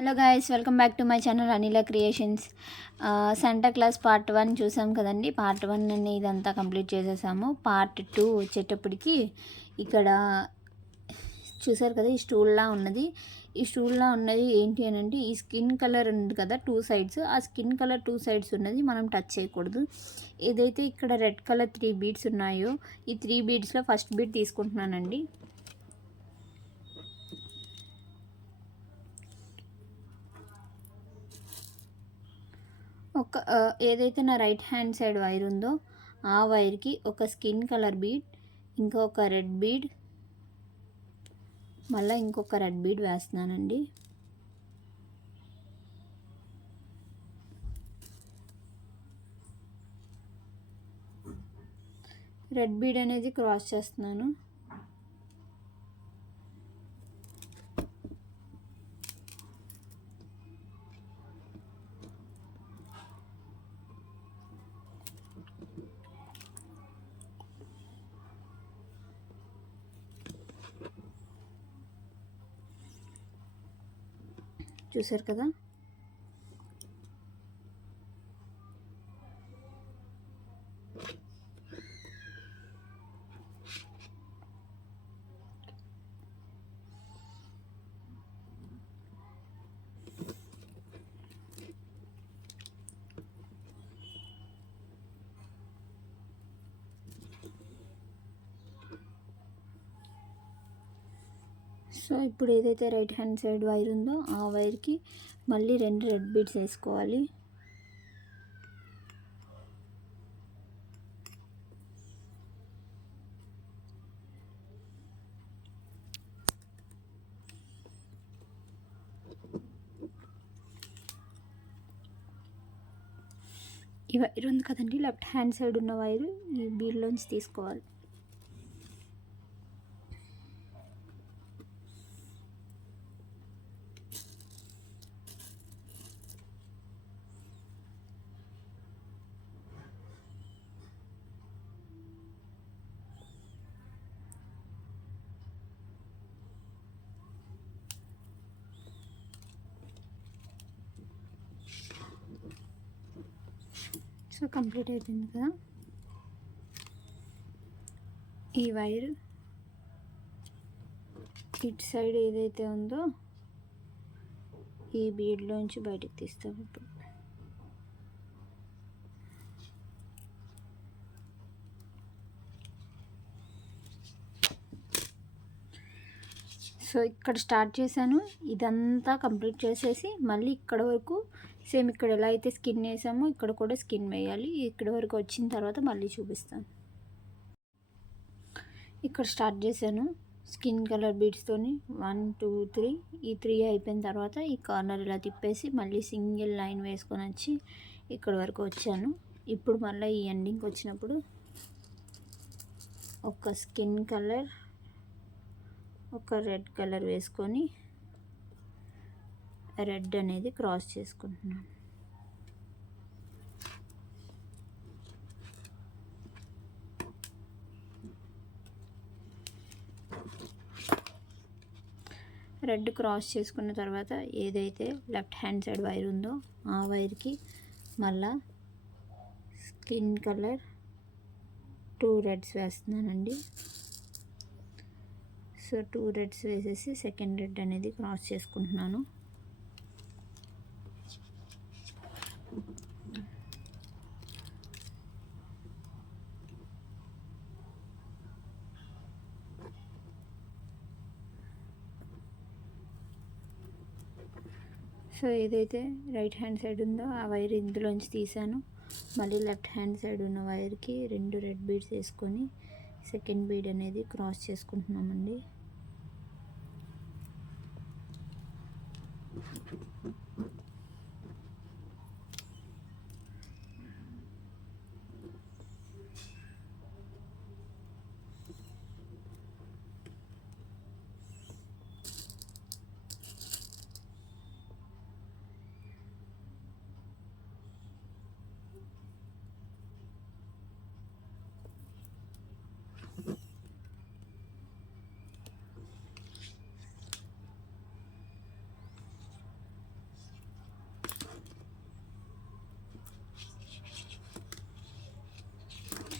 Hello guys, welcome back to my channel Anila creations. Santa Claus part 1 చూసాం కదండి. పార్ట్ 1 అని ఇదంతా కంప్లీట్ చేసేసాము. పార్ట్ 2 వచ్చేటప్పటికి ఇక్కడ చూసారు కదా, ఈ స్టూల్లా ఉన్నది. ఈ స్టూల్లా ఉన్నది ఏంటి అని అంటే, ఈ స్కిన్ కలర్ ఉంది కదా 2 సైడ్స్, ఆ స్కిన్ కలర్ 2 సైడ్స్ ఉన్నది మనం టచ్ చేయకూడదు. ఏదైతే ఇక్కడ రెడ్ కలర్ 3 బీడ్స్ ఉన్నాయో, ఈ 3 బీడ్స్లో ఫస్ట్ బీడ్ తీసుకుంటున్నానండి. ఏదైతే నా రైట్ హ్యాండ్ సైడ్ వైర్ ఉందో ఆ వైర్కి ఒక స్కిన్ కలర్ బీడ్, ఇంకొక రెడ్ బీడ్, మళ్ళీ ఇంకొక రెడ్ బీడ్ వేస్తున్నానండి. రెడ్ బీడ్ అనేది క్రాస్ చేస్తున్నాను. చూసారు కదా, సో ఇప్పుడు ఏదైతే రైట్ హ్యాండ్ సైడ్ వైర్ ఉందో ఆ వైర్కి మళ్ళీ 2 రెడ్ బీడ్స్ వేసుకోవాలి. ఈ వైర్ ఉంది కదండి, లెఫ్ట్ హ్యాండ్ సైడ్ ఉన్న వైరు ఈ బీడ్లోంచి తీసుకోవాలి. సో కంప్లీట్ అయిపోయింది కదా. ఈ వైర్ ఇటు సైడ్ ఏదైతే ఉందో ఈ బీడ్లోంచి బయటకు తీస్తాం ఇప్పుడు. సో ఇక్కడ స్టార్ట్ చేశాను, ఇదంతా కంప్లీట్ చేసేసి మళ్ళీ ఇక్కడ వరకు సేమ్ ఇక్కడ ఎలా అయితే స్కిన్ వేసామో ఇక్కడ కూడా స్కిన్ వేయాలి. ఇక్కడ వరకు వచ్చిన తర్వాత మళ్ళీ చూపిస్తాను. ఇక్కడ స్టార్ట్ చేశాను స్కిన్ కలర్ బీడ్స్తోని 1 2 3. ఈ 3 అయిపోయిన తర్వాత ఈ కార్నర్ ఇలా తిప్పేసి మళ్ళీ సింగిల్ లైన్ వేసుకొని వచ్చి ఇక్కడ వరకు వచ్చాను. ఇప్పుడు మళ్ళీ ఈ ఎండింగ్కి వచ్చినప్పుడు ఒక స్కిన్ కలర్, ఒక రెడ్ కలర్ వేసుకొని రెడ్ అనేది క్రాస్ చేసుకుంటున్నాను. రెడ్ క్రాస్ చేసుకున్న తర్వాత ఏదైతే లెఫ్ట్ హ్యాండ్ సైడ్ వైర్ ఉందో ఆ వైర్కి మళ్ళా స్కిన్ కలర్ 2 రెడ్స్ వేస్తున్నానండి. సో 2 రెడ్స్ వేసేసి సెకండ్ రెడ్ అనేది క్రాస్ చేసుకుంటున్నాను. సో ఏదైతే రైట్ హ్యాండ్ సైడ్ ఉందో ఆ వైర్ ఇందులోంచి తీసాను. మళ్ళీ లెఫ్ట్ హ్యాండ్ సైడ్ ఉన్న వైర్కి 2 రెడ్ బీడ్స్ వేసుకొని సెకండ్ బీడ్ అనేది క్రాస్ చేసుకుంటున్నామండి.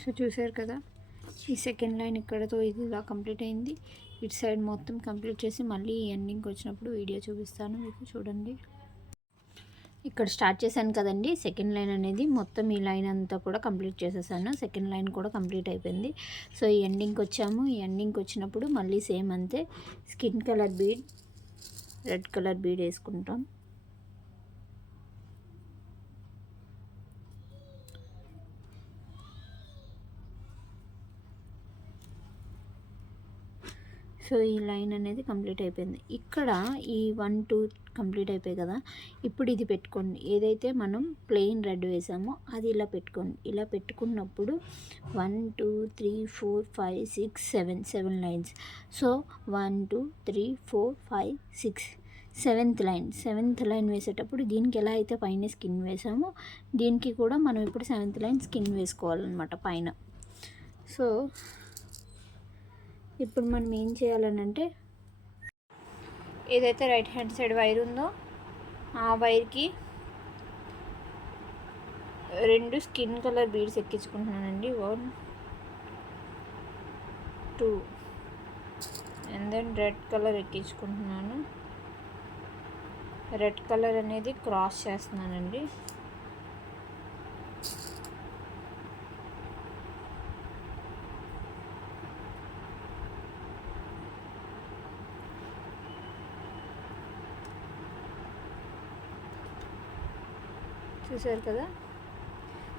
సో చూసారు కదా, ఈ సెకండ్ లైన్ ఇక్కడతో ఇది ఇలా కంప్లీట్ అయింది. ఇటు సైడ్ మొత్తం కంప్లీట్ చేసి మళ్ళీ ఎండింగ్కి వచ్చినప్పుడు వీడియో చూపిస్తాను మీకు, చూడండి. ఇక్కడ స్టార్ట్ చేశాను కదండి సెకండ్ లైన్ అనేది, మొత్తం ఈ లైన్ అంతా కూడా కంప్లీట్ చేసేసాను. సెకండ్ లైన్ కూడా కంప్లీట్ అయిపోయింది. సో ఈ ఎండింగ్కి వచ్చాము. ఈ ఎండింగ్కి వచ్చినప్పుడు మళ్ళీ సేమ్ అంతే, skin colour bead, red colour bead వేసుకుంటాం. సో ఈ లైన్ అనేది కంప్లీట్ అయిపోయింది. ఇక్కడ ఈ 1 2 కంప్లీట్ అయిపోయాయి కదా, ఇప్పుడు ఇది పెట్టుకోండి. ఏదైతే మనం ప్లెయిన్ రెడ్ వేసామో అది ఇలా పెట్టుకోండి. ఇలా పెట్టుకున్నప్పుడు 1 2 3 4 5 6 7 లైన్స్. సో 1 2 3 4 5 6 సెవెంత్ లైన్ వేసేటప్పుడు దీనికి ఎలా అయితే పైన స్కిన్ వేసామో దీనికి కూడా మనం ఇప్పుడు 7th లైన్ స్కిన్ వేసుకోవాలన్నమాట పైన. సో ఇప్పుడు మనం ఏం చేయాలనంటే, ఏదైతే రైట్ హ్యాండ్ సైడ్ వైర్ ఉందో ఆ వైర్కి 2 స్కిన్ కలర్ బీడ్స్ ఎక్కించుకుంటున్నానండి. 1 2 అండ్ దెన్ రెడ్ కలర్ ఎక్కించుకుంటున్నాను. రెడ్ కలర్ అనేది క్రాస్ చేస్తున్నానండి. చూసారు కదా,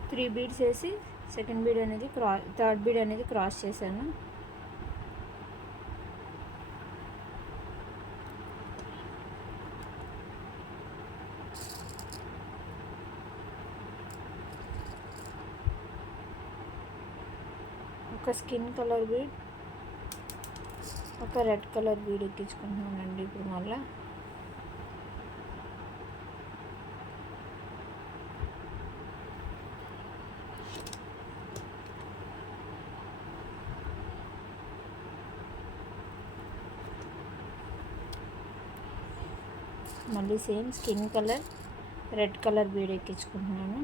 3 బీడ్స్ వేసి సెకండ్ బీడ్ అనేది థర్డ్ బీడ్ అనేది క్రాస్ చేశాను. ఒక స్కిన్ కలర్ బీడ్, ఒక రెడ్ కలర్ బీడ్ ఎక్కించుకుంటున్నానండి. ఇప్పుడు మళ్ళీ same skin colour red colour bead ఎక్కించుకుంటున్నాను.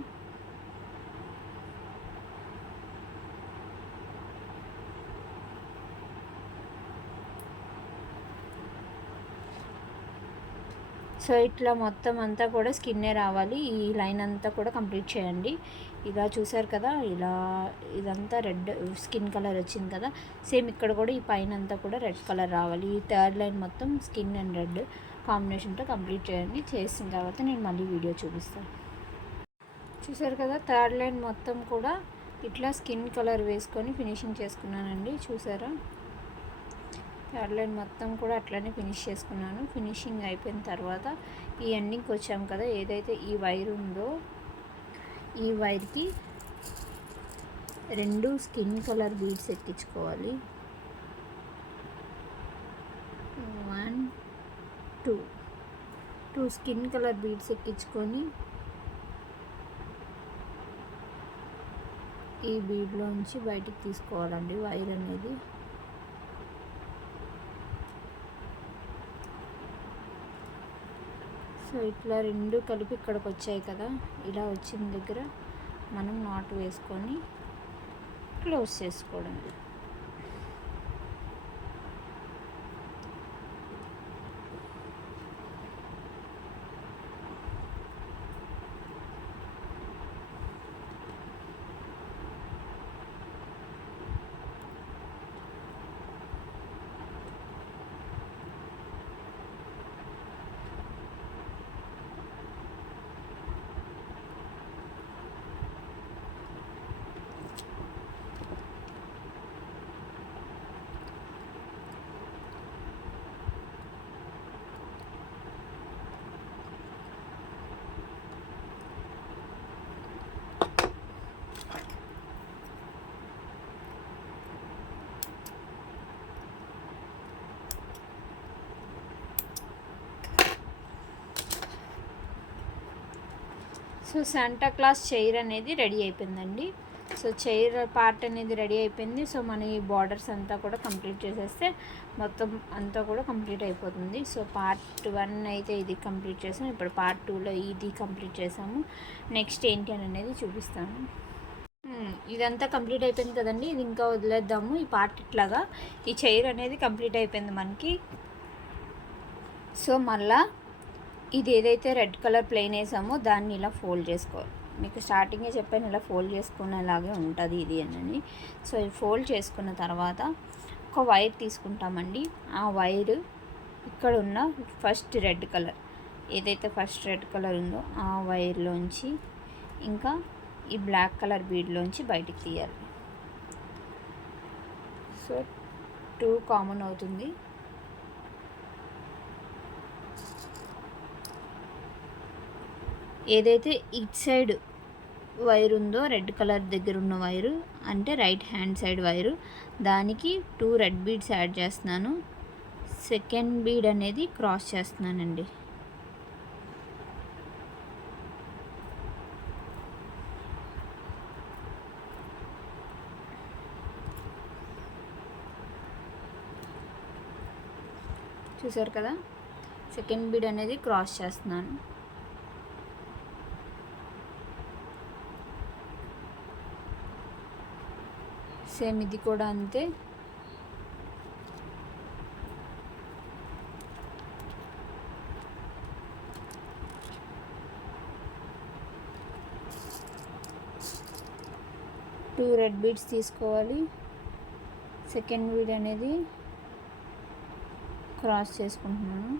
సో ఇట్లా మొత్తం అంతా కూడా స్కిన్నే రావాలి. ఈ లైన్ అంతా కూడా కంప్లీట్ చేయండి. ఇలా చూసారు కదా, ఇలా ఇదంతా రెడ్ స్కిన్ కలర్ వచ్చింది కదా, సేమ్ ఇక్కడ కూడా ఈ పైన అంతా కూడా రెడ్ కలర్ రావాలి. ఈ థర్డ్ లైన్ మొత్తం స్కిన్ అండ్ రెడ్ కాంబినేషన్తో కంప్లీట్ చేయండి. చేసిన తర్వాత నేను మళ్ళీ వీడియో చూపిస్తాను. చూసారు కదా, థర్డ్ లైన్ మొత్తం కూడా ఇట్లా స్కిన్ కలర్ వేసుకొని ఫినిషింగ్ చేసుకున్నానండి. చూసారా, థర్డ్ లైన్ మొత్తం కూడా అట్లనే ఫినిష్ చేసుకున్నాను. ఫినిషింగ్ అయిపోయిన తర్వాత ఈ ఎండింగ్కి వచ్చాము కదా, ఏదైతే ఈ వైర్ ఉందో ఈ వైర్కి 2 స్కిన్ కలర్ బీడ్స్ ఎక్కించుకోవాలి. 1 2 స్కిన్ కలర్ బీడ్స్ ఎక్కించుకొని ఈ బీడ్లోంచి బయటికి తీసుకోవాలండి వైర్ అనేది. సో ఇట్లా 2 కలిపి ఇక్కడికి వచ్చాయి కదా, ఇలా వచ్చిన దగ్గర మనం నాట్ వేసుకొని క్లోజ్ చేసుకోవడం. సో శాంటా క్లాస్ చైర్ అనేది రెడీ అయిపోయిందండి. సో చైర్ పార్ట్ అనేది రెడీ అయిపోయింది. సో మన ఈ బార్డర్స్ అంతా కూడా కంప్లీట్ చేసేస్తే మొత్తం అంతా కూడా కంప్లీట్ అయిపోతుంది. సో పార్ట్ 1 అయితే ఇది కంప్లీట్ చేసాము. ఇప్పుడు పార్ట్ 2లో ఇది కంప్లీట్ చేసాము. నెక్స్ట్ ఏంటి అని అనేది చూపిస్తాను. ఇదంతా కంప్లీట్ అయిపోయింది కదండి. ఇది ఇంకా వదిలేద్దాము. ఈ పార్ట్ ఇట్లాగా ఈ చైర్ అనేది కంప్లీట్ అయిపోయింది మనకి. సో మళ్ళా ఇది ఏదైతే రెడ్ కలర్ ప్లెయిన్ వేసామో దాన్ని ఇలా ఫోల్డ్ చేసుకోవాలి. మీకు స్టార్టింగే చెప్పాను ఇలా ఫోల్డ్ చేసుకునేలాగే ఉంటుంది ఇది అని. సో ఇది ఫోల్డ్ చేసుకున్న తర్వాత ఒక వైర్ తీసుకుంటామండి. ఆ వైర్ ఇక్కడ ఉన్న ఫస్ట్ రెడ్ కలర్ ఏదైతే ఫస్ట్ రెడ్ కలర్ ఉందో ఆ వైర్లోంచి ఇంకా ఈ బ్లాక్ కలర్ బీడ్లోంచి బయటికి తీయాలి. సో 2 కామన్ అవుతుంది. ఏదైతే ఇట్ సైడ్ వైర్ ఉందో రెడ్ కలర్ దగ్గర ఉన్న వైరు అంటే రైట్ హ్యాండ్ సైడ్ వైరు దానికి 2 రెడ్ బీడ్స్ యాడ్ చేస్తున్నాను. సెకండ్ బీడ్ అనేది క్రాస్ చేస్తున్నానండి. చూసారు కదా, సెకండ్ బీడ్ అనేది క్రాస్ చేస్తున్నాను. సేమ్ ఇది కూడా అంతే. టూ రెడ్ బీడ్స్ తీసుకోవాలి. సెకండ్ బీడ్ అనేది క్రాస్ చేసుకుంటున్నాను.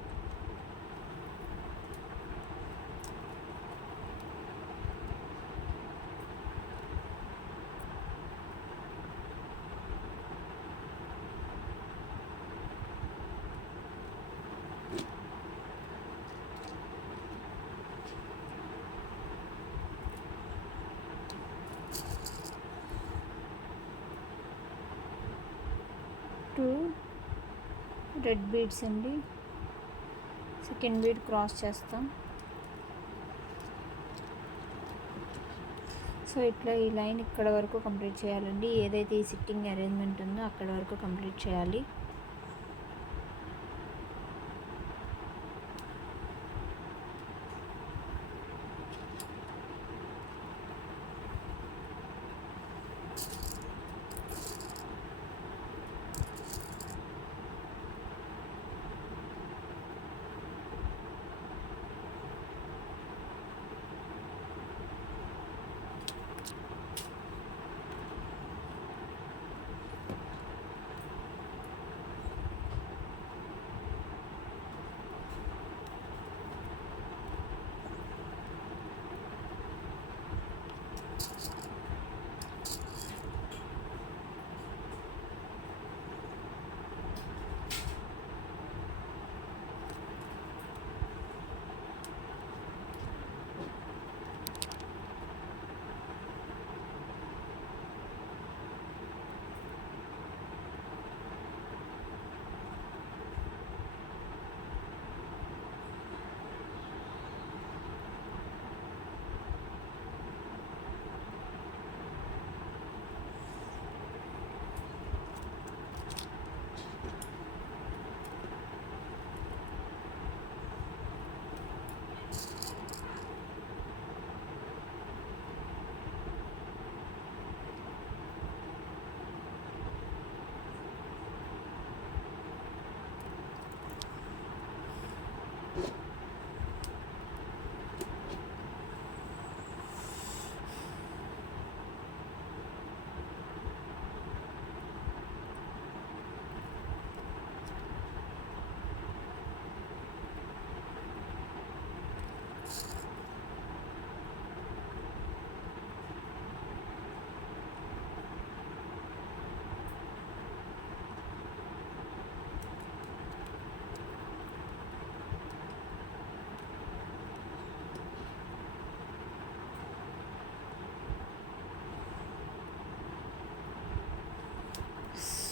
టూ రెడ్ బీడ్స్ అండి. సెకండ్ బీడ్ క్రాస్ చేస్తాం. సో ఇట్లా ఈ లైన్ ఇక్కడ వరకు కంప్లీట్ చేయాలండి. ఏదైతే ఈ సిట్టింగ్ అరేంజ్మెంట్ ఉందో అక్కడ వరకు కంప్లీట్ చేయాలి.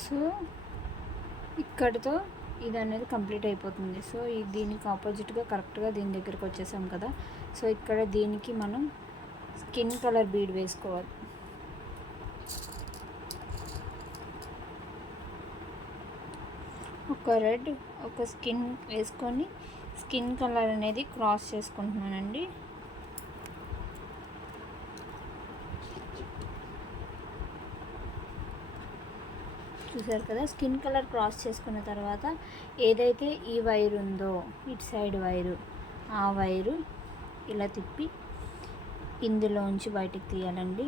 సో ఇక్కడితో ఇది అనేది కంప్లీట్ అయిపోతుంది. సో దీనికి ఆపోజిట్గా కరెక్ట్గా దీని దగ్గరికి వచ్చేసాం కదా. సో ఇక్కడ దీనికి మనం స్కిన్ కలర్ బీడ్ వేసుకోవాలి. ఒక రెడ్ ఒక స్కిన్ వేసుకొని స్కిన్ కలర్ అనేది క్రాస్ చేసుకుంటున్నానండి. చూసారు కదా, స్కిన్ కలర్ క్రాస్ చేసుకున్న తర్వాత ఏదైతే ఈ వైర్ ఉందో ఇటు సైడ్ వైరు, ఆ వైరు ఇలా తిప్పి ఇందులోంచి బయటికి తీయాలండి.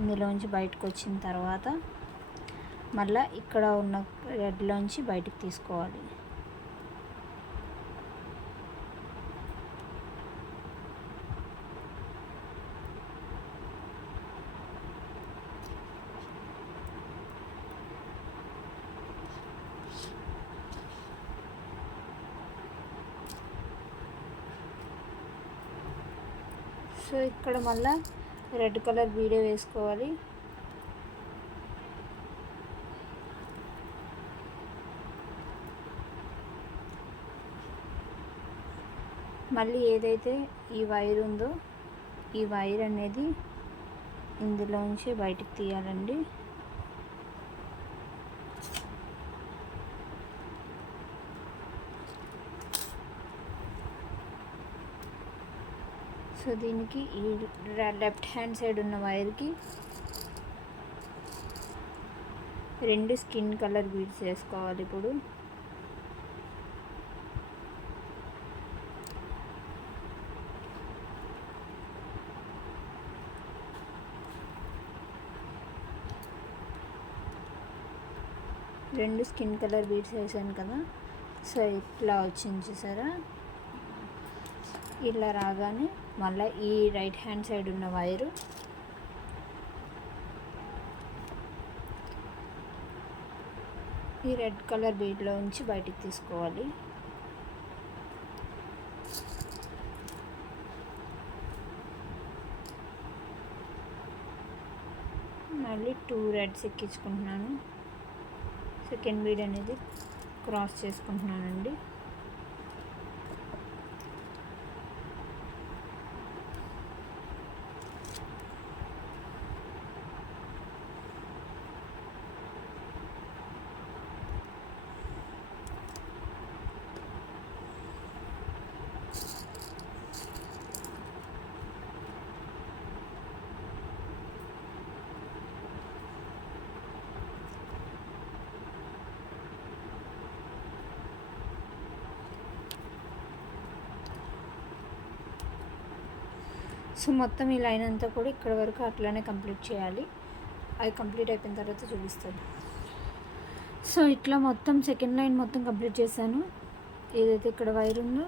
ఇందులోంచి బయటకు వచ్చిన తర్వాత మళ్ళీ ఇక్కడ ఉన్న రెడ్లోంచి బయటికి తీసుకోవాలి. సో ఇక్కడ మళ్ళీ రెడ్ కలర్ వీడియో వేసుకోవాలి. మళ్ళీ ఏదైతే ఈ వైర్ ఉందో ఈ వైర్ అనేది ఇందులోంచి బయటికి తీయాలండి. సో దీనికి ఈ లెఫ్ట్ హ్యాండ్ సైడ్ ఉన్న వైర్కి 2 స్కిన్ కలర్ బీడ్స్ వేసుకోవాలి. ఇప్పుడు రెండు స్కిన్ కలర్ బీడ్స్ వేసాను కదా, సో ఇట్లా వచ్చింది చూసారా. ఇలా రాగానే మళ్ళీ ఈ రైట్ హ్యాండ్ సైడ్ ఉన్న వైరు ఈ రెడ్ కలర్ బీడ్లో ఉంచి బయటికి తీసుకోవాలి. మళ్ళీ 2 రెడ్స్ ఎక్కించుకుంటున్నాను. సెకండ్ బీడ్ అనేది క్రాస్ చేసుకుంటున్నానండి. సో మొత్తం ఈ లైన్ అంతా కూడా ఇక్కడ వరకు అట్లానే కంప్లీట్ చేయాలి. అది కంప్లీట్ అయిపోయిన తర్వాత చూపిస్తాను. సో ఇట్లా మొత్తం సెకండ్ లైన్ మొత్తం కంప్లీట్ చేశాను. ఏదైతే ఇక్కడ వైర్ ఉందో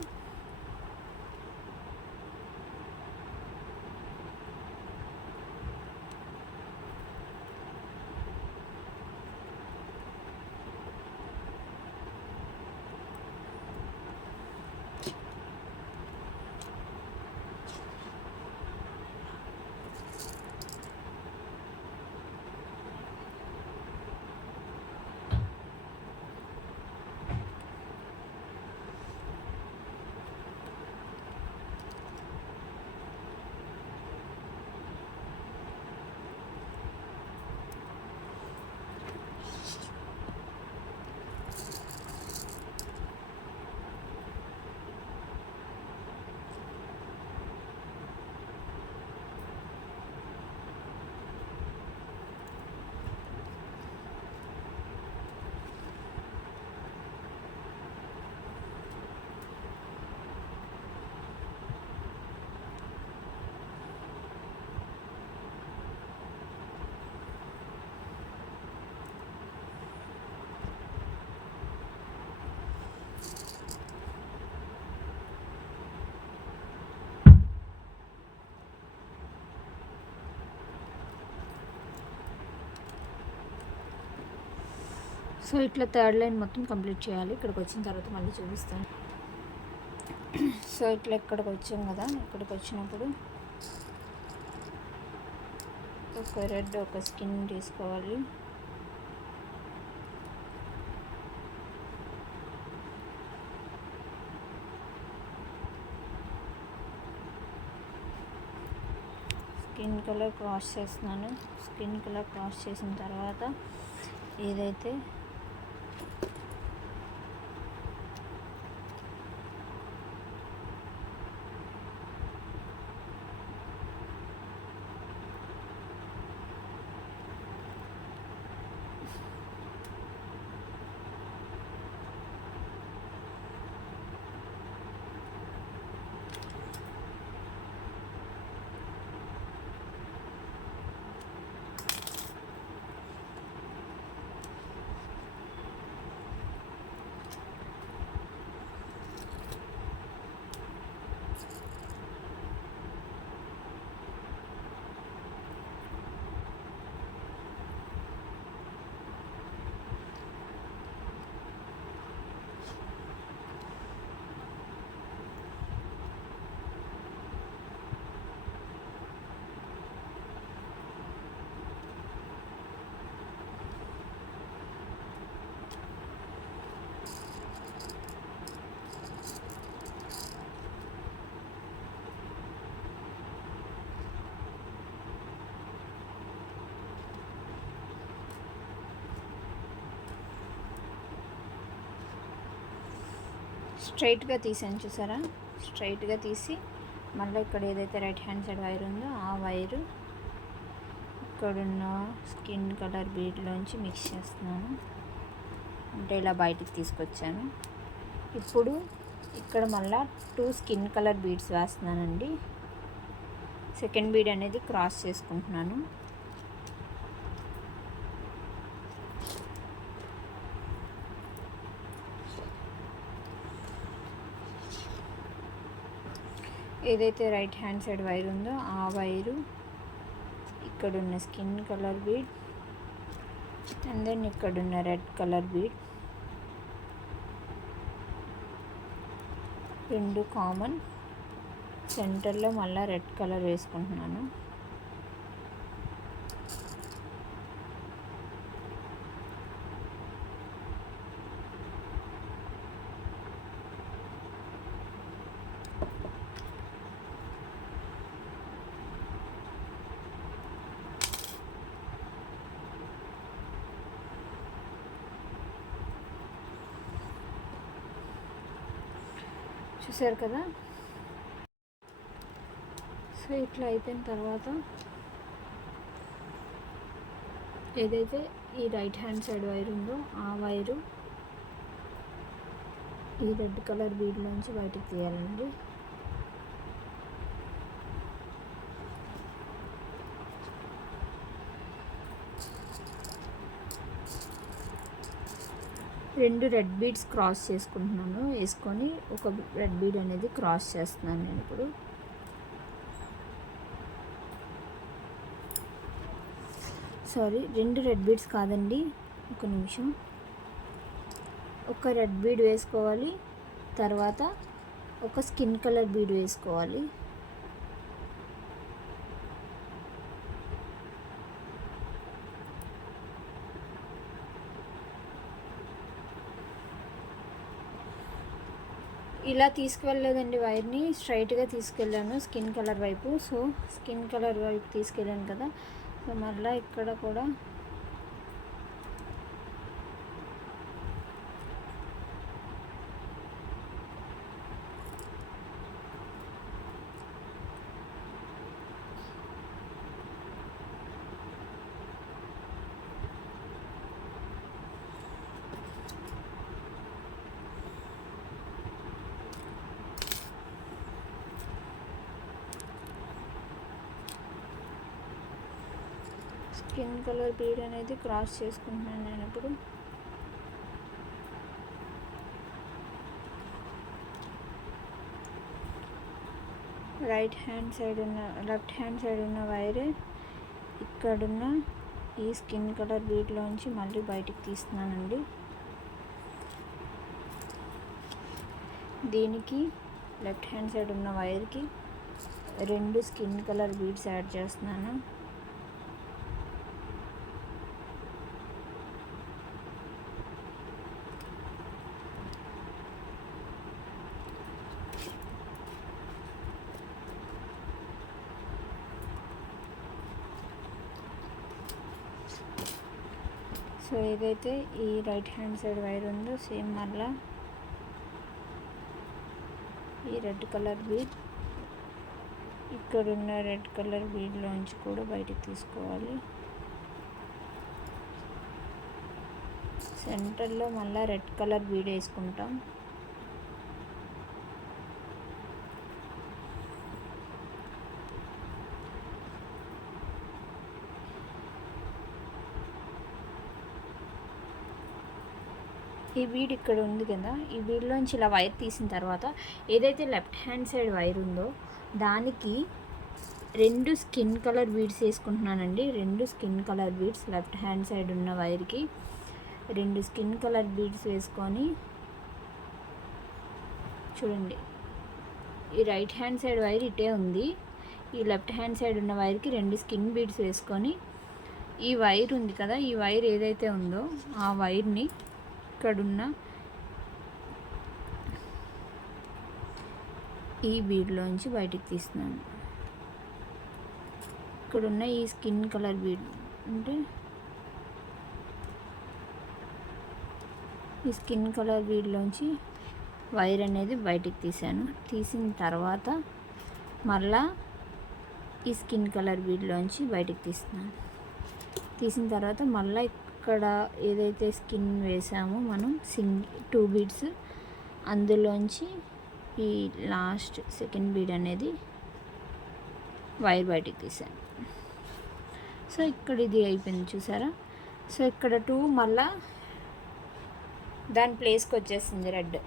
సో ఇట్లా థర్డ్ లైన్ మొత్తం కంప్లీట్ చేయాలి. ఇక్కడికి వచ్చిన తర్వాత మళ్ళీ చూపిస్తాను. సో ఇట్లా ఇక్కడికి వచ్చాం కదా, ఇక్కడికి వచ్చినప్పుడు ఒక రెడ్ ఒక స్కిన్ తీసుకోవాలి. స్కిన్ కలర్ క్రాస్ చేస్తున్నాను. స్కిన్ కలర్ క్రాస్ చేసిన తర్వాత ఏదైతే స్ట్రైట్గా తీసాను చూసారా, స్ట్రైట్గా తీసి మళ్ళీ ఇక్కడ ఏదైతే రైట్ హ్యాండ్ సైడ్ వైర్ ఉందో ఆ వైరు ఇక్కడున్న స్కిన్ కలర్ బీడ్లోంచి మిక్స్ చేస్తున్నాను. అంటే ఇలా బయటికి తీసుకొచ్చాను. ఇప్పుడు ఇక్కడ మళ్ళీ 2 స్కిన్ కలర్ బీడ్స్ వేస్తున్నానండి. సెకండ్ బీడ్ అనేది క్రాస్ చేసుకుంటున్నాను. ఏదైతే రైట్ హ్యాండ్ సైడ్ వైర్ ఉందో ఆ వైరు ఇక్కడున్న skin colour bead and then ఇక్కడున్న రెడ్ కలర్ బీడ్ రెండు కామన్, సెంటర్లో మళ్ళీ రెడ్ కలర్ వేసుకుంటున్నాను. చూసారు కదా. సో ఇట్లా అయిపోయిన తర్వాత ఏదైతే ఈ రైట్ హ్యాండ్ సైడ్ వైర్ ఉందో ఆ వైరు ఈ రెడ్ కలర్ బీడ్లోంచి బయటకు తీయాలండి. రెండు రెడ్ బీడ్స్ క్రాస్ చేసుకుంటున్నాను. వేసుకొని ఒక రెడ్ బీడ్ అనేది క్రాస్ చేస్తున్నాను నేను ఇప్పుడు. సారీ, రెండు రెడ్ బీడ్స్ కాదండి, ఒక నిమిషం. ఒక రెడ్ బీడ్ వేసుకోవాలి, తర్వాత ఒక స్కిన్ కలర్ బీడ్ వేసుకోవాలి. ఇలా తీసుకువెళ్ళలేదండి వైర్ని, స్ట్రైట్గా తీసుకెళ్ళాను స్కిన్ కలర్ వైపు. సో స్కిన్ కలర్ వైపు తీసుకెళ్ళాను కదా, సో మళ్ళీ ఇక్కడ కూడా స్కిన్ కలర్ బీడ్ అనేది క్రాస్ చేసుకుంటున్నాను నేను ఇప్పుడు. లెఫ్ట్ హ్యాండ్ సైడ్ ఉన్న వైర్ ఇక్కడున్న ఈ స్కిన్ కలర్ బీడ్లోంచి మళ్ళీ బయటికి తీస్తున్నానండి. దీనికి లెఫ్ట్ హ్యాండ్ సైడ్ ఉన్న వైర్కి రెండు స్కిన్ కలర్ బీడ్స్ యాడ్ చేస్తున్నాను. సో ఏదైతే ఈ రైట్ హ్యాండ్ సైడ్ వైర్ ఉందో సేమ్ మళ్ళా ఈ రెడ్ కలర్ బీడ్ ఇక్కడున్న రెడ్ కలర్ బీడ్లోంచి కూడా బయటికి తీసుకోవాలి. సెంటర్లో మళ్ళీ రెడ్ కలర్ బీడ్ వేసుకుంటాం. ఈ బీడ్ ఇక్కడ ఉంది కదా, ఈ బీడ్లోంచి ఇలా వైర్ తీసిన తర్వాత ఏదైతే లెఫ్ట్ హ్యాండ్ సైడ్ వైర్ ఉందో దానికి రెండు స్కిన్ కలర్ బీడ్స్ వేసుకుంటున్నానండి. రెండు skin colour beads left hand side ఉన్న వైర్కి రెండు స్కిన్ కలర్ బీడ్స్ వేసుకొని చూడండి, ఈ రైట్ హ్యాండ్ సైడ్ వైర్ ఇటే ఉంది, ఈ లెఫ్ట్ హ్యాండ్ సైడ్ ఉన్న వైర్కి రెండు స్కిన్ బీడ్స్ వేసుకొని ఈ వైర్ ఉంది కదా, ఈ వైర్ ఏదైతే ఉందో ఆ వైర్ని ఇక్కడున్న ఈ బీడ్లోంచి బయటికి తీస్తున్నాను. ఇక్కడున్న ఈ స్కిన్ కలర్ బీడ్ అంటే ఈ స్కిన్ కలర్ బీడ్లోంచి వైర్ అనేది బయటికి తీసాను. తీసిన తర్వాత మళ్ళా ఈ స్కిన్ కలర్ బీడ్లోంచి బయటికి తీస్తున్నాను. తీసిన తర్వాత మళ్ళీ ఇక్కడ ఏదైతే స్కిన్ వేసామో మనం 2 బీడ్స్ అందులోంచి ఈ లాస్ట్ సెకండ్ బీడ్ అనేది వైర్ బయటికి తీసాను. సో ఇక్కడ ఇది అయిపోయింది చూసారా. సో ఇక్కడ 2 మళ్ళా దాని ప్లేస్కి వచ్చేసింది రెడ్.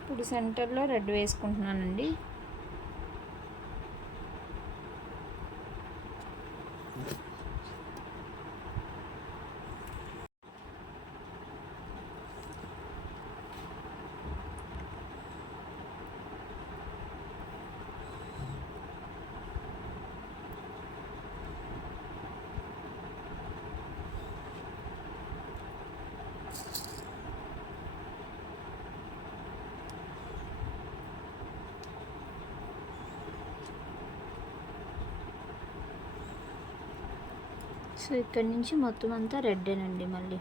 ఇప్పుడు సెంటర్లో రెడ్ వేసుకుంటున్నానండి. సో ఇక్కడ నుంచి మొత్తం అంతా రెడ్డేనండి. మళ్ళీ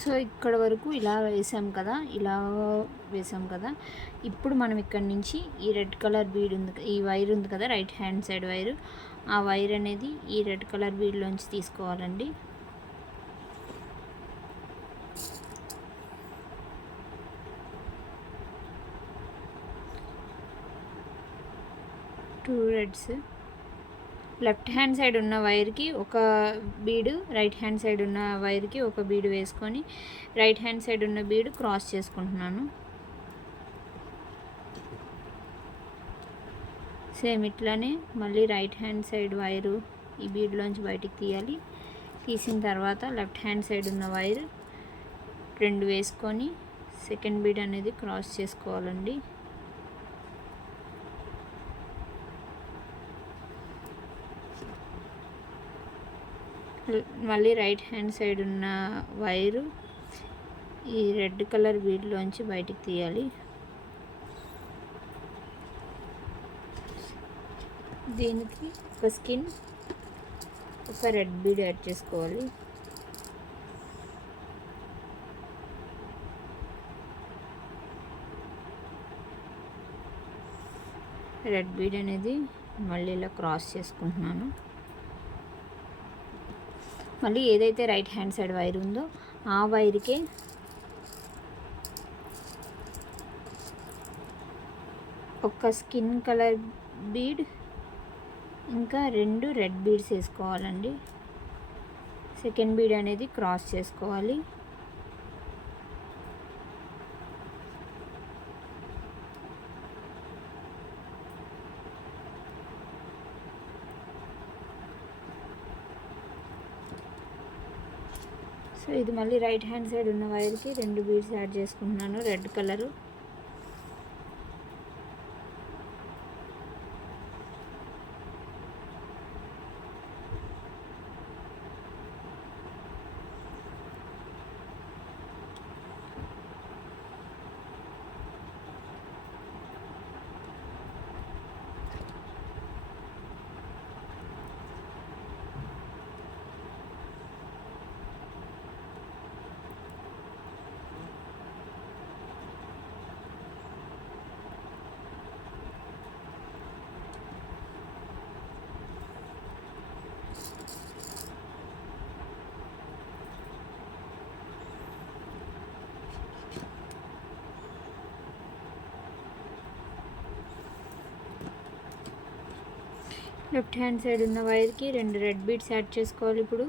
సో ఇక్కడ వరకు ఇలా వేసాం కదా. ఇప్పుడు మనం ఇక్కడ నుంచి ఈ రెడ్ కలర్ బీడ్ ఉంది, ఈ వైర్ ఉంది కదా, రైట్ హ్యాండ్ సైడ్ వైరు, ఆ వైర్ అనేది ఈ రెడ్ కలర్ బీడ్లోంచి తీసుకోవాలండి. Two reds, left hand side ఉన్న వైర్కి ఒక బీడు, రైట్ హ్యాండ్ సైడ్ ఉన్న వైర్కి ఒక బీడు వేసుకొని రైట్ హ్యాండ్ సైడ్ ఉన్న బీడు క్రాస్ చేసుకుంటున్నాను. సేమ్ ఇట్లానే మళ్ళీ రైట్ హ్యాండ్ సైడ్ వైరు ఈ బీడ్లోంచి బయటికి తీయాలి. తీసిన తర్వాత లెఫ్ట్ హ్యాండ్ సైడ్ ఉన్న వైర్ 2 వేసుకొని సెకండ్ బీడ్ అనేది క్రాస్ చేసుకోవాలండి. మళ్ళీ రైట్ హ్యాండ్ సైడ్ ఉన్న వైరు ఈ రెడ్ కలర్ బీడ్లోంచి బయటికి తీయాలి. దీనికి ఒక స్కిన్, ఒక రెడ్ బీడ్ యాడ్ చేసుకోవాలి. రెడ్ బీడ్ అనేది మళ్ళీ ఇలా క్రాస్ చేసుకుంటున్నాను. మళ్ళీ ఏదైతే రైట్ హ్యాండ్ సైడ్ వైర్ ఉందో ఆ వైర్కే ఒక స్కిన్ కలర్ బీడ్ ఇంకా 2 రెడ్ బీడ్స్ వేసుకోవాలండి. సెకండ్ బీడ్ అనేది క్రాస్ చేసుకోవాలి. సో ఇది మళ్ళీ రైట్ హ్యాండ్ సైడ్ ఉన్న వైర్కి 2 బీడ్స్ యాడ్ చేసుకుంటున్నాను red colour. Left hand side ఉన్న వైర్కి 2 రెడ్ బీడ్స్ యాడ్ చేసుకోవాలి. ఇప్పుడు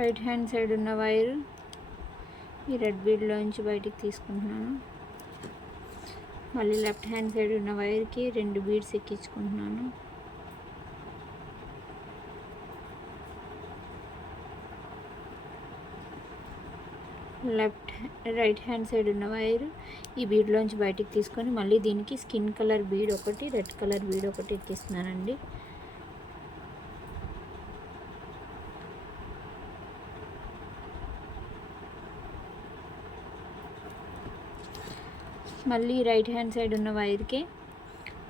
రైట్ హ్యాండ్ సైడ్ ఉన్న వైర్ ఈ రెడ్ బీడ్లోంచి బయటికి తీసుకుంటున్నాను. మళ్ళీ లెఫ్ట్ హ్యాండ్ సైడ్ ఉన్న వైర్కి 2 బీడ్స్ ఎక్కించుకుంటున్నాను. రైట్ హ్యాండ్ సైడ్ ఉన్న వైర్ ఈ బీడ్లోంచి బయటికి తీసుకొని మళ్ళీ దీనికి స్కిన్ కలర్ బీడ్ ఒకటి, రెడ్ కలర్ బీడ్ ఒకటి ఎక్కిస్తున్నానండి. మళ్ళీ రైట్ హ్యాండ్ సైడ్ ఉన్న వైర్కి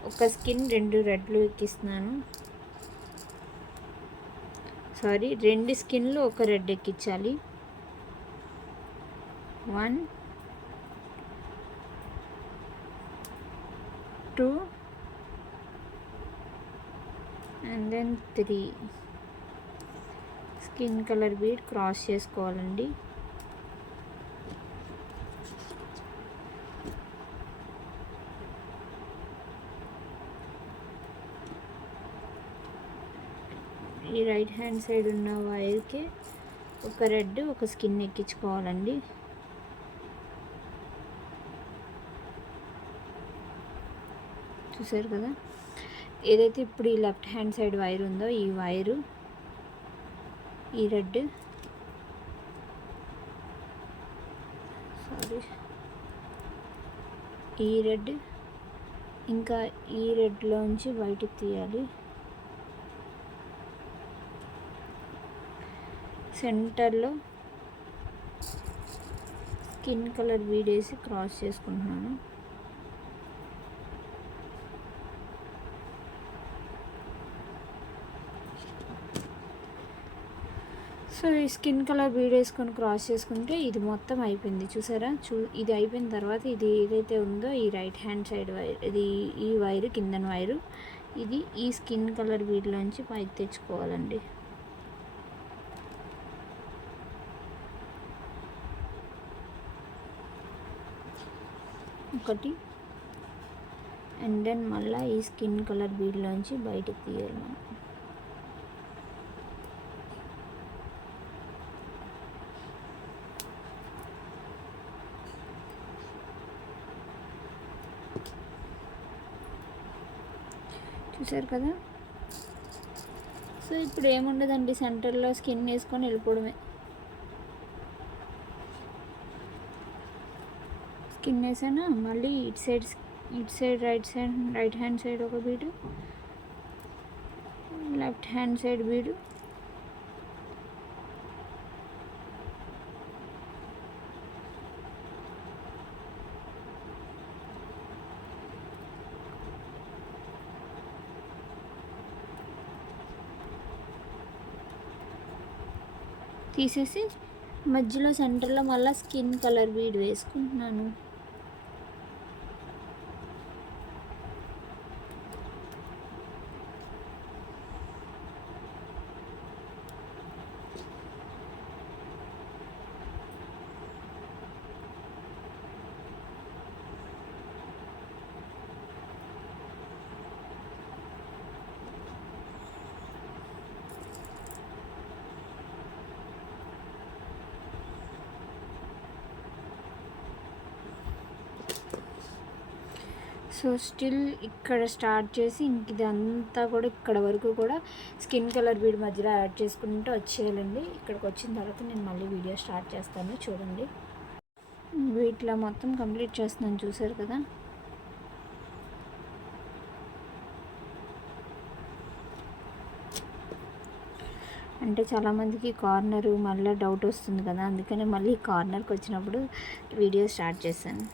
ఒక స్కిన్ 2 రెడ్లు ఎక్కిస్తున్నాను. సారీ, 2 స్కిన్లు ఒక రెడ్ ఎక్కించాలి. 1 2 and then 3 skin colour bead cross చేసుకోవాలండి. ఈ రైట్ హ్యాండ్ సైడ్ ఉన్న వైర్కి ఒక రెడ్ ఒక స్కిన్ ఎక్కించుకోవాలండి. చూసారు కదా, ఏదైతే ఇప్పుడు ఈ లెఫ్ట్ హ్యాండ్ సైడ్ వైర్ ఉందో ఈ వైరు ఈ రెడ్ ఈ రెడ్ ఇంకా ఈ రెడ్లోంచి బయటికి తీయాలి. సెంటర్లో స్కిన్ కలర్ బీడేసి క్రాస్ చేసుకుంటున్నాను. సో ఈ స్కిన్ కలర్ బీడ్ వేసుకొని క్రాస్ చేసుకుంటే ఇది మొత్తం అయిపోయింది. చూసారా, ఇది అయిపోయిన తర్వాత ఇది ఏదైతే ఉందో ఈ రైట్ హ్యాండ్ సైడ్ వైర్, ఇది ఈ వైరు కిందన వైరు, ఇది ఈ స్కిన్ కలర్ బీడ్లోంచి పైకి తెచ్చుకోవాలండి. ఒకటి అండ్ దెన్ మళ్ళీ ఈ స్కిన్ కలర్ బీడ్లోంచి బయటకు తీయాలి మనం. చూసారు కదా, సో ఇప్పుడు ఏముండదండి, సెంటర్లో స్కిన్ వేసుకొని వెళ్ళిపోవడమే. స్కిన్ వేసాను, మళ్ళీ ఇటు సైడ్ రైట్ హ్యాండ్ సైడ్ ఒక బీడు, లెఫ్ట్ హ్యాండ్ సైడ్ బీడు, తీసేసి మధ్యలో సెంటర్లో మళ్ళీ స్కిన్ కలర్ బీడ్ వేసుకుంటున్నాను. సో స్టిల్ ఇక్కడ స్టార్ట్ చేసి ఇంక ఇదంతా కూడా ఇక్కడ వరకు కూడా స్కిన్ కలర్ బీడ్ మధ్యలో యాడ్ చేసుకుంటూ వచ్చేయాలండి. ఇక్కడికి వచ్చిన తర్వాత నేను మళ్ళీ వీడియో స్టార్ట్ చేస్తాను, చూడండి. వీటిలో మొత్తం కంప్లీట్ చేస్తున్నాను, చూసారు కదా. అంటే చాలామందికి కార్నరు మళ్ళీ డౌట్ వస్తుంది కదా, అందుకని మళ్ళీ కార్నర్కి వచ్చినప్పుడు వీడియో స్టార్ట్ చేశాను.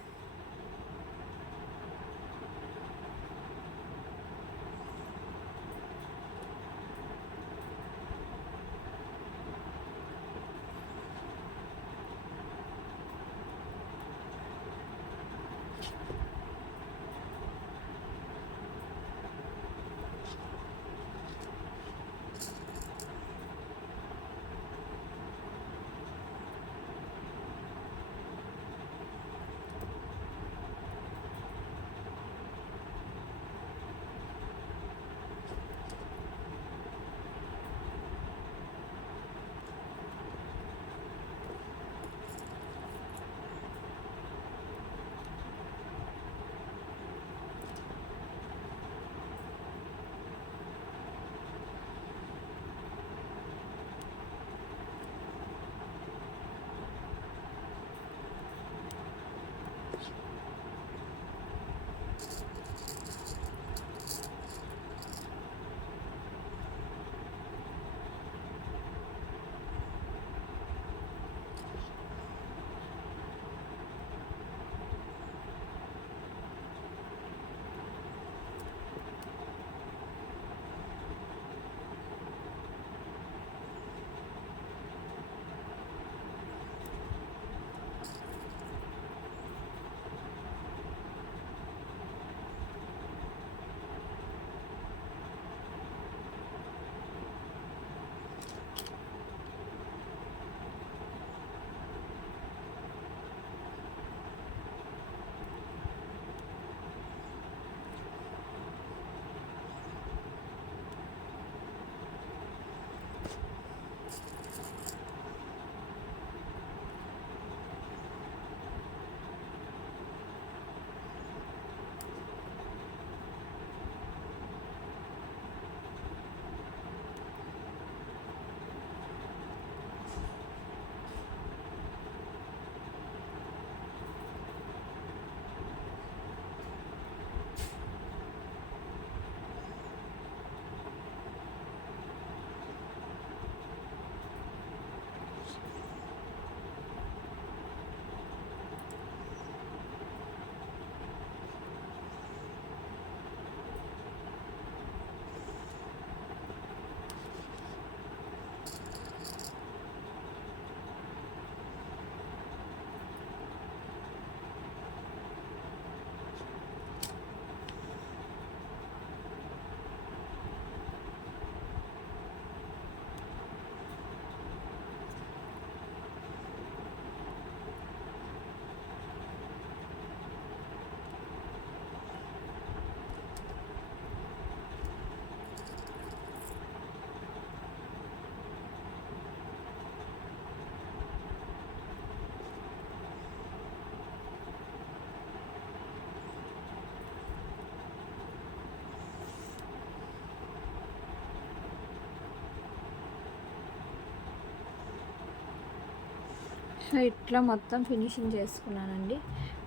సో ఇట్లా మొత్తం ఫినిషింగ్ చేసుకున్నానండి.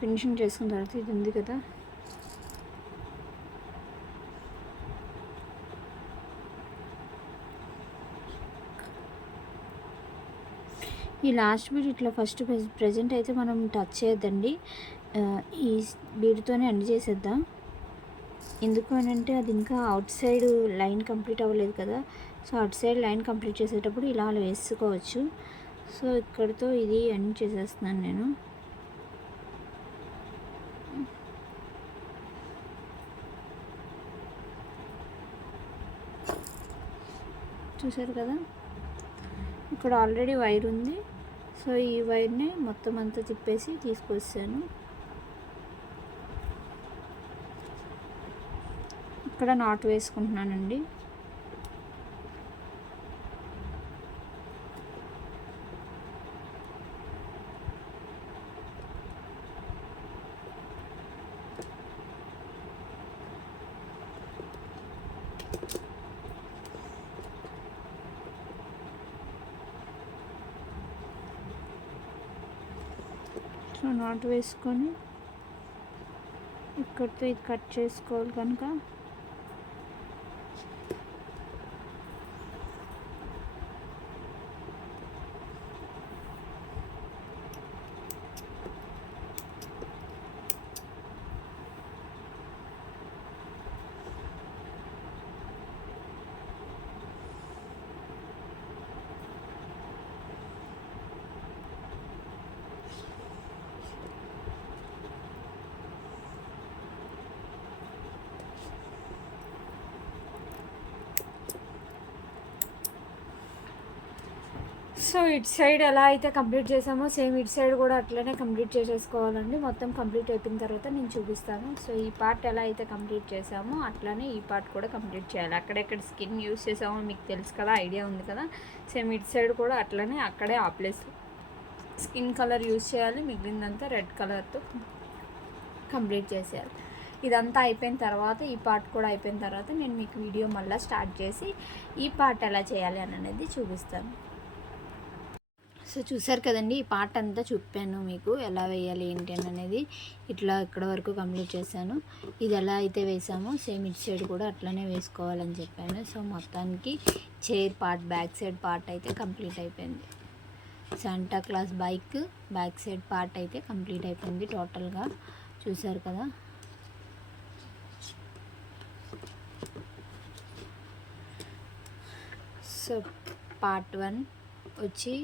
ఫినిషింగ్ చేసుకున్న తర్వాత ఇది ఉంది కదా, ఈ లాస్ట్ బీడ్ ఇట్లా ఫస్ట్ ప్రజెంట్ అయితే మనం టచ్ చేయొద్దండి. ఈ బీడ్తోనే ఎండ్ చేసేద్దాం. ఎందుకు అని అంటే అది ఇంకా అవుట్ సైడ్ లైన్ కంప్లీట్ అవ్వలేదు కదా. So out side line complete చేసేటప్పుడు ఇలా వేసుకోవచ్చు. సో ఇక్కడితో ఇది ఎండ్ చేసేస్తున్నాను నేను. చూసారు కదా, ఇక్కడ ఆల్రెడీ వైర్ ఉంది. సో ఈ వైర్ని మొత్తం అంతా తిప్పేసి తీసుకొచ్చాను. ఇక్కడ నాట్ వేసుకుంటున్నానండి. సో నాట్ వేసుకొని ఇక్కడితో ఇది కట్ చేసుకోవాలి కనుక సో ఇటు సైడ్ ఎలా అయితే కంప్లీట్ చేసామో సేమ్ ఇటు సైడ్ కూడా అట్లనే కంప్లీట్ చేసేసుకోవాలండి. మొత్తం కంప్లీట్ అయిపోయిన తర్వాత నేను చూపిస్తాను. సో ఈ పార్ట్ ఎలా అయితే కంప్లీట్ చేసామో అట్లానే ఈ పార్ట్ కూడా కంప్లీట్ చేయాలి. అక్కడెక్కడ స్కిన్ యూస్ చేసామో మీకు తెలుసు కదా, ఐడియా ఉంది కదా. సేమ్ ఇటు సైడ్ కూడా అట్లనే అక్కడే ఆ ప్లేస్ స్కిన్ కలర్ యూస్ చేయాలి. మిగిలిందంతా రెడ్ కలర్తో కంప్లీట్ చేసేయాలి. ఇదంతా అయిపోయిన తర్వాత ఈ పార్ట్ కూడా అయిపోయిన తర్వాత నేను మీకు వీడియో మళ్ళీ స్టార్ట్ చేసి ఈ పార్ట్ ఎలా చేయాలి అనేది చూపిస్తాను. సో చూసారు కదండి, ఈ పార్ట్ అంతా చూపాను మీకు ఎలా వేయాలి ఏంటి అనేది. ఇట్లా ఇక్కడ వరకు కంప్లీట్ చేశాను. ఇది ఎలా అయితే వేసామో సేమ్ ఇటు సైడ్ కూడా అట్లనే వేసుకోవాలని చెప్పాను. సో మొత్తానికి chair part back side part అయితే కంప్లీట్ అయిపోయింది. Santa Claus bike back side part అయితే కంప్లీట్ అయిపోయింది టోటల్గా. చూసారు కదా. సో పార్ట్ 1 వచ్చి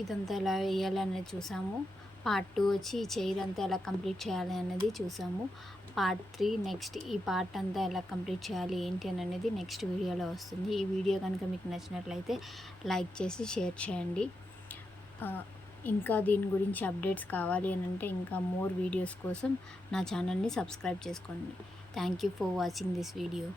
ఇదంతా ఎలా వేయాలి అనేది చూసాము. పార్ట్ 2 వచ్చి ఈ చైర్ అంతా ఎలా కంప్లీట్ చేయాలి అనేది చూసాము. పార్ట్ 3 నెక్స్ట్ ఈ పార్ట్ అంతా ఎలా కంప్లీట్ చేయాలి ఏంటి అనేది నెక్స్ట్ వీడియోలో వస్తుంది. ఈ వీడియో కనుక మీకు నచ్చినట్లయితే లైక్ చేసి షేర్ చేయండి. ఇంకా దీని గురించి అప్డేట్స్ కావాలి అని అంటే ఇంకా మోర్ వీడియోస్ కోసం నా ఛానల్ని సబ్స్క్రైబ్ చేసుకోండి. Thank you for watching this video.